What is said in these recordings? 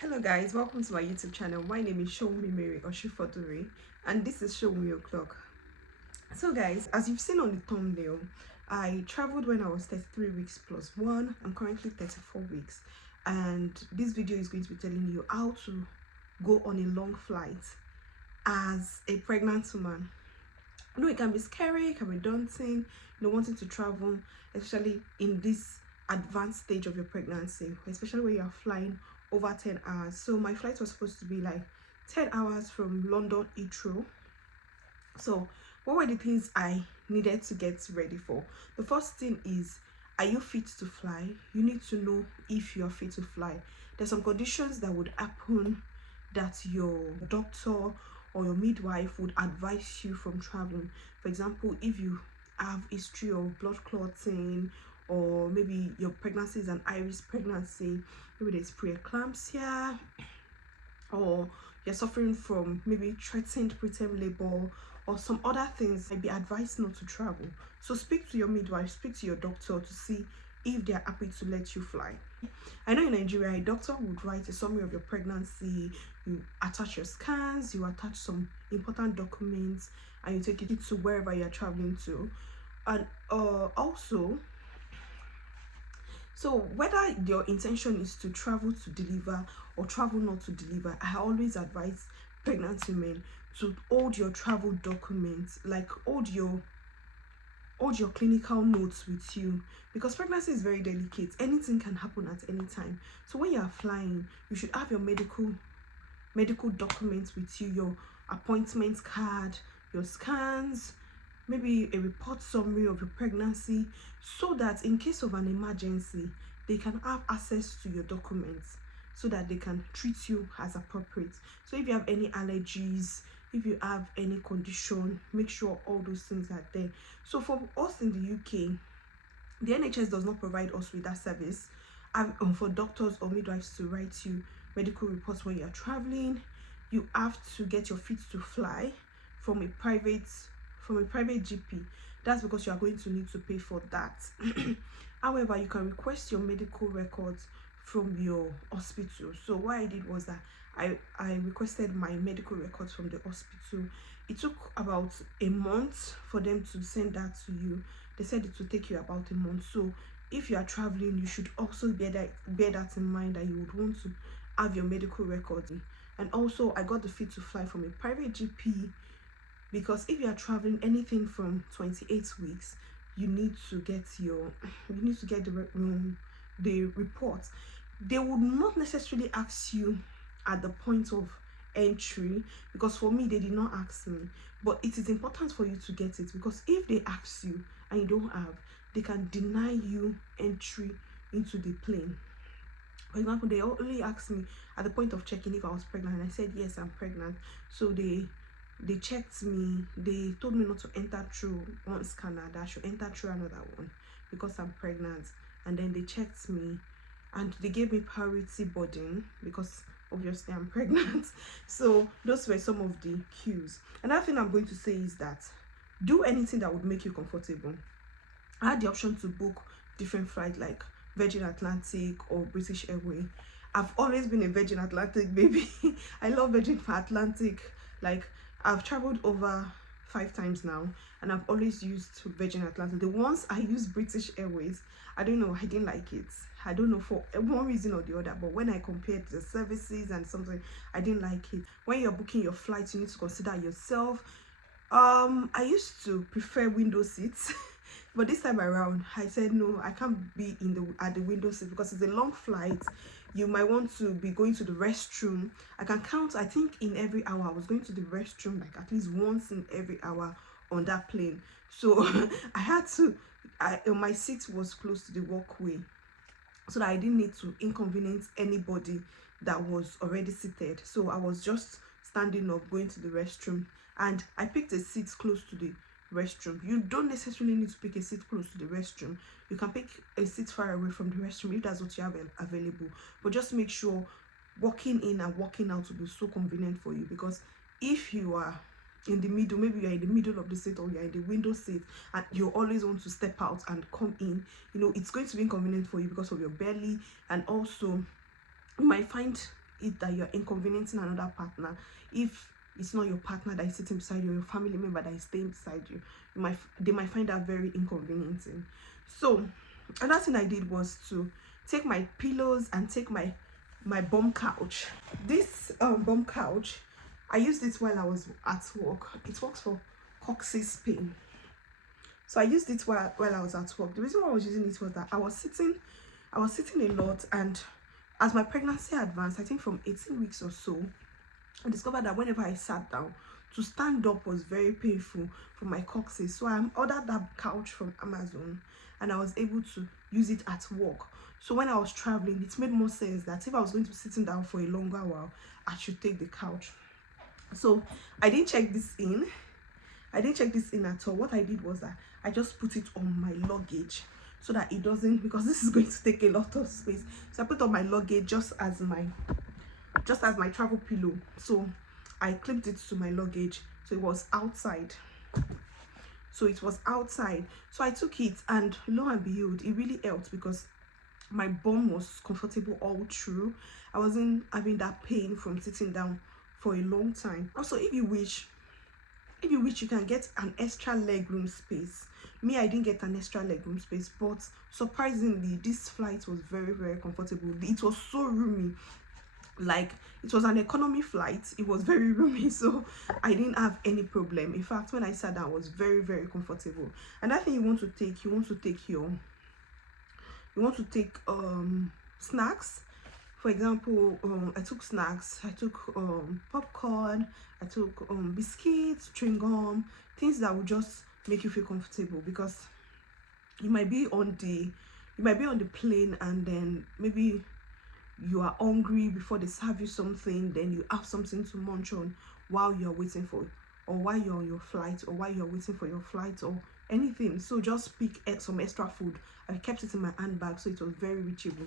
Hello guys, welcome to my YouTube channel. My name is Show Me Mary or Shifoduri, and this is Show Me O'Clock. So guys, as you've seen on the thumbnail, I traveled when I was 33 weeks plus 1. I'm currently 34 weeks, and this video is going to be telling you how to go on a long flight as a pregnant woman. I know it can be scary, it can be daunting, wanting to travel, especially in this advanced stage of your pregnancy, especially when you are flying over 10 hours. So my flight was supposed to be like 10 hours from London Heathrow. So what were the things I needed to get ready for? The first thing is, are you fit to fly? You need to know if you're fit to fly. There's some conditions that would happen that your doctor or your midwife would advise you from traveling. For example, if you have history of blood clotting, or maybe your pregnancy is an high-risk pregnancy, maybe there's preeclampsia, or you're suffering from maybe threatened preterm labor or some other things, I'd be advised not to travel. So speak to your midwife, speak to your doctor to see if they're happy to let you fly. I know in Nigeria, a doctor would write a summary of your pregnancy, you attach your scans, you attach some important documents, and you take it to wherever you're traveling to. And also, so whether your intention is to travel to deliver or travel not to deliver, I always advise pregnant women to hold your travel documents, like hold your clinical notes with you, because pregnancy is very delicate. Anything can happen at any time. So when you are flying, you should have your medical documents with you, your appointment card, your scans, maybe a report summary of your pregnancy, so that in case of an emergency, they can have access to your documents so that they can treat you as appropriate. So if you have any allergies, if you have any condition, make sure all those things are there. So for us in the UK, the NHS does not provide us with that service. For doctors or midwives to write you medical reports when you're traveling, you have to get your fit to fly from a private GP. That's because you are going to need to pay for that. However, you can request your medical records from your hospital. So what I did was that I requested my medical records from the hospital. It took about a month for them to send that to you. They said it would take you about a month. So if you are traveling, you should also bear that in mind, that you would want to have your medical records. And also, I got the fit to fly from a private GP, because if you are traveling anything from 28 weeks, you need to get the report. They would not necessarily ask you at the point of entry, because for me they did not ask me, but it is important for you to get it, because if they ask you and you don't have, they can deny you entry into the plane. For example, they only asked me at the point of checking if I was pregnant, and I said yes, I'm pregnant. So they checked me. They told me not to enter through one scanner, that I should enter through another one because I'm pregnant. And then they checked me and they gave me priority boarding because obviously I'm pregnant. So those were some of the cues. Another thing I'm going to say is that do anything that would make you comfortable. I had the option to book different flights like Virgin Atlantic or British Airways. I've always been a Virgin Atlantic baby. I love Virgin Atlantic. Like, I've traveled over 5 times now, and I've always used Virgin Atlantic. The ones I used British Airways, I don't know, I didn't like it. I don't know, for one reason or the other, but when I compared the services and something, I didn't like it. When you're booking your flights, you need to consider yourself. I used to prefer window seats. But this time around, I said no, I can't be at the window seat because it's a long flight. You might want to be going to the restroom. I can count, I think in every hour I was going to the restroom like at least once in every hour on that plane. So I had to, my seat was close to the walkway, so that I didn't need to inconvenience anybody that was already seated. So I was just standing up, going to the restroom, and I picked a seat close to the restroom. You don't necessarily need to pick a seat close to the restroom. You can pick a seat far away from the restroom if that's what you have available, but just make sure walking in and walking out will be so convenient for you, because if you are in the middle, maybe you're in the middle of the seat or you're in the window seat and you always want to step out and come in, it's going to be inconvenient for you because of your belly, and also you might find it that you're inconveniencing another partner. If it's not your partner that is sitting beside you, or your family member that is staying beside you, they might find that very inconveniencing. So another thing I did was to take my pillows and take my bum couch. This bum couch, I used it while I was at work. It works for coccyx pain. So I used it while I was at work. The reason why I was using it was that I was sitting a lot, and as my pregnancy advanced, I think from 18 weeks or so, I discovered that whenever I sat down, to stand up was very painful for my coccyx. So I ordered that couch from Amazon, and I was able to use it at work. So when I was traveling, it made more sense that if I was going to be sitting down for a longer while, I should take the couch. So I didn't check this in. At all. What I did was that I just put it on my luggage so that it doesn't, because this is going to take a lot of space. So I put on my luggage just as my travel pillow. So I clipped it to my luggage, so it was outside. So I took it, and lo and behold, it really helped because my bum was comfortable all through. I wasn't having that pain from sitting down for a long time. Also, if you wish, you can get an extra legroom space. Me, I didn't get an extra legroom space, but surprisingly, this flight was very, very comfortable. It was so roomy. Like, it was an economy flight. It was very roomy, so I didn't have any problem. In fact, when I sat down, I was very, very comfortable. And I think you want to take snacks. For example, I took snacks. I took popcorn. I took biscuits, chewing gum, things that would just make you feel comfortable, because you might be on the plane, and then maybe you are hungry before they serve you something, then you have something to munch on while you're waiting for, or while you're on your flight, or while you're waiting for your flight, or anything. So just pick some extra food. I kept it in my handbag, so it was very reachable.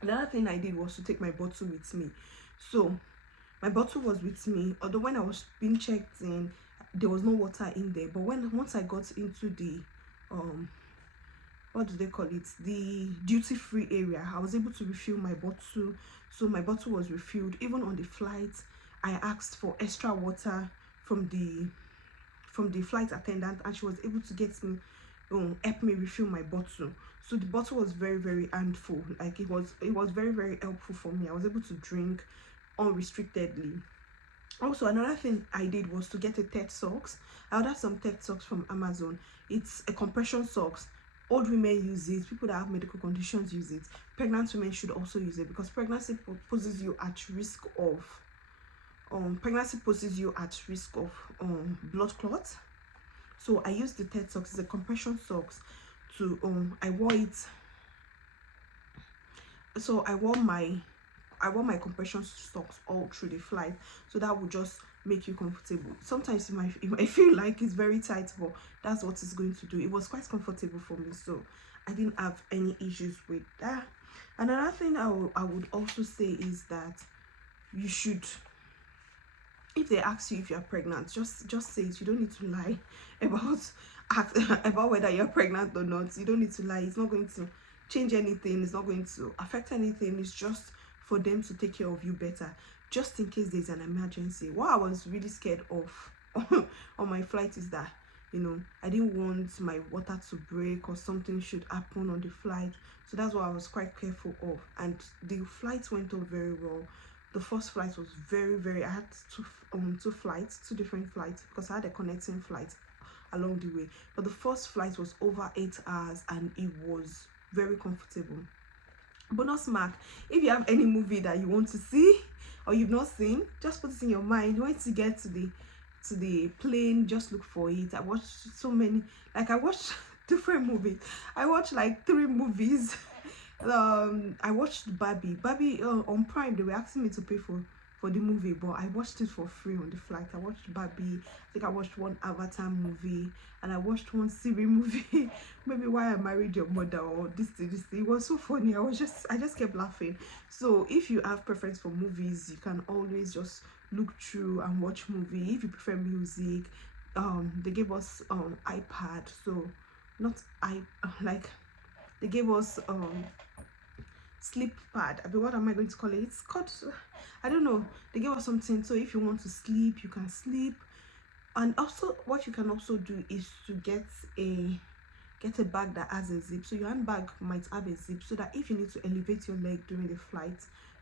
Another thing I did was to take my bottle with me. So my bottle was with me, although when I was being checked in, there was no water in there. But once I got into the what do they call it, the duty-free area, I was able to refill my bottle. So my bottle was refilled. Even on the flight, I asked for extra water from the flight attendant, and she was able to help me refill my bottle. So the bottle was very, very handful. Like, it was very, very helpful for me. I was able to drink unrestrictedly. Also, another thing I did was to get a TED socks. I ordered some TED socks from Amazon. It's a compression socks. Old women use it. People that have medical conditions use it. Pregnant women should also use it, because pregnancy poses you at risk of blood clots. So I used the TED socks. It's a compression socks. To I wore it. So I wore my compression socks all through the flight, so that would just make you comfortable. Sometimes you might feel like it's very tight, but that's what it's going to do. It was quite comfortable for me, so I didn't have any issues with that. Another thing I would also say is that you should, if they ask you if you're pregnant, just say it. You don't need to lie about whether you're pregnant or not. You don't need to lie. It's not going to change anything. It's not going to affect anything. It's just for them to take care of you better, just in case there's an emergency. What I was really scared of on my flight is that, I didn't want my water to break or something should happen on the flight. So that's what I was quite careful of. And the flight went on very well. The first flight was very, very, I had two different flights, because I had a connecting flight along the way. But the first flight was over 8 hours, and it was very comfortable. Bonus mark: if you have any movie that you want to see or you've not seen, just put it in your mind. Once you get to the plane, just look for it. I watched so many, like I watched different movies. I watched like 3 movies. I watched Barbie on Prime. They were asking me to pay for the movie, but I watched it for free on the flight. I watched Barbie. I think I watched one Avatar movie, and I watched one Siri movie. Maybe Why I Married Your Mother, or this. It was so funny. I just kept laughing. So if you have preference for movies, you can always just look through and watch movie. If you prefer music, they gave us iPad. So not they gave us sleep pad. I mean, what am I going to call it? It's called, I don't know, they gave us something, so if you want to sleep, you can sleep. And also what you can also do is to get a bag that has a zip, so your handbag might have a zip, so that if you need to elevate your leg during the flight,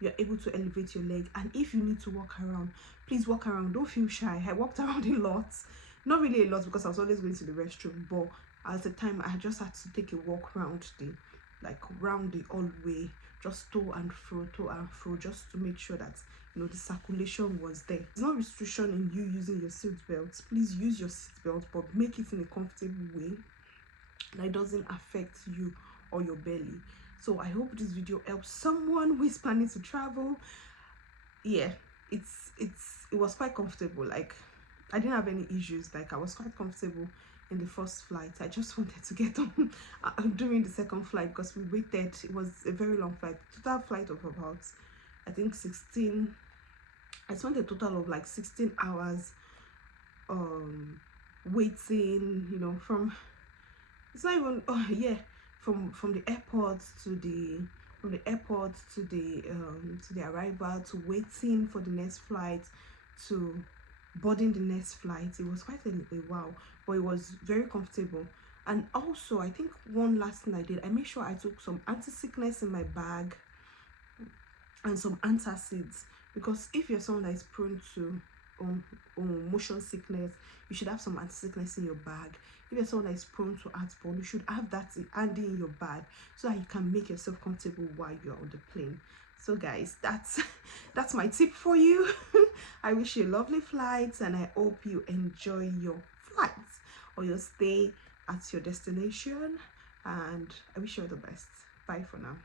you're able to elevate your leg. And if you need to walk around, please walk around, don't feel shy. I walked around a lot, not really a lot because I was always going to the restroom, but at the time I just had to take a walk around round the hallway, just to and fro, just to make sure that the circulation was there. There's no restriction in you using your seat belts. Please use your seat belt, but make it in a comfortable way that it doesn't affect you or your belly. So I hope this video helps someone who is planning to travel. Yeah, it was quite comfortable. Like, I didn't have any issues. Like, I was quite comfortable in the first flight. I just wanted to get on during the second flight because we waited. It was a very long flight, total flight of about, I think, 16. I spent a total of like 16 hours waiting, from, it's not even, oh yeah, from the airport to the arrival, to waiting for the next flight, to boarding the next flight. It was quite a while, but it was very comfortable. And also, I think one last thing I did, I made sure I took some anti-sickness in my bag and some antacids, because if you're someone that is prone to motion sickness, you should have some anti-sickness in your bag. If you're someone that is prone to heartburn, you should have that handy in your bag so that you can make yourself comfortable while you're on the plane. So guys, that's my tip for you. I wish you lovely flights, and I hope you enjoy your flights or your stay at your destination, and I wish you all the best. Bye for now.